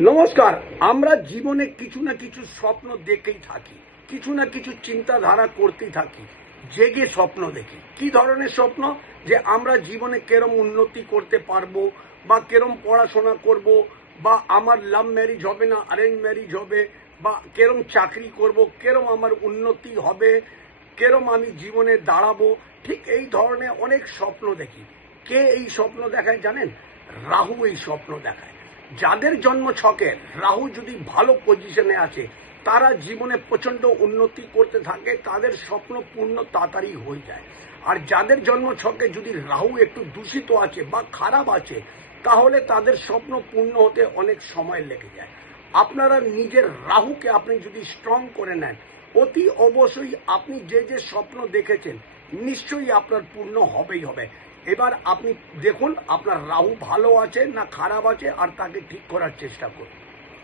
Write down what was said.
নমস্কার। আমরা জীবনে কিছু না কিছু স্বপ্ন দেখেই থাকি, কিছু না কিছু চিন্তাধারা করতেই থাকি, জেগে স্বপ্ন দেখি। কি ধরনের স্বপ্ন? যে আমরা জীবনে কেরম উন্নতি করতে পারবো, বা কেরম পড়াশোনা করব, বা আমার লাভ ম্যারেজ হবে না অ্যারেঞ্জ ম্যারেজ হবে, বা কেরম চাকরি করব, কেরম আমার উন্নতি হবে, কেরম আমি জীবনে দাঁড়াবো। ঠিক এই ধরনের অনেক স্বপ্ন দেখি। কে এই স্বপ্ন দেখায় জানেন? রাহু এই স্বপ্ন দেখায়। যাদের জন্ম ছকের রাহু যদি ভালো পজিশনে আছে, তারা জীবনে প্রচন্ড উন্নতি করতে থাকে, তাদের স্বপ্ন পূর্ণ তাড়াতাড়ি হয়ে যায়। আর যাদের জন্ম ছকে যদি রাহু একটু দূষিত আছে বা খারাপ আছে, তাহলে তাদের স্বপ্ন পূর্ণ হতে অনেক সময় লেগে যায়। আপনারা নিজের রাহুকে আপনি যদি স্ট্রং করে নেন, অতি অবশ্যই আপনি যে যে স্বপ্ন দেখেছেন নিশ্চয়ই আপনার পূর্ণ হবেই হবে। এবার আপনি দেখুন আপনার রাহু ভালো আছে না খারাপ আছে, আর তাকে ঠিক করার চেষ্টা করুন।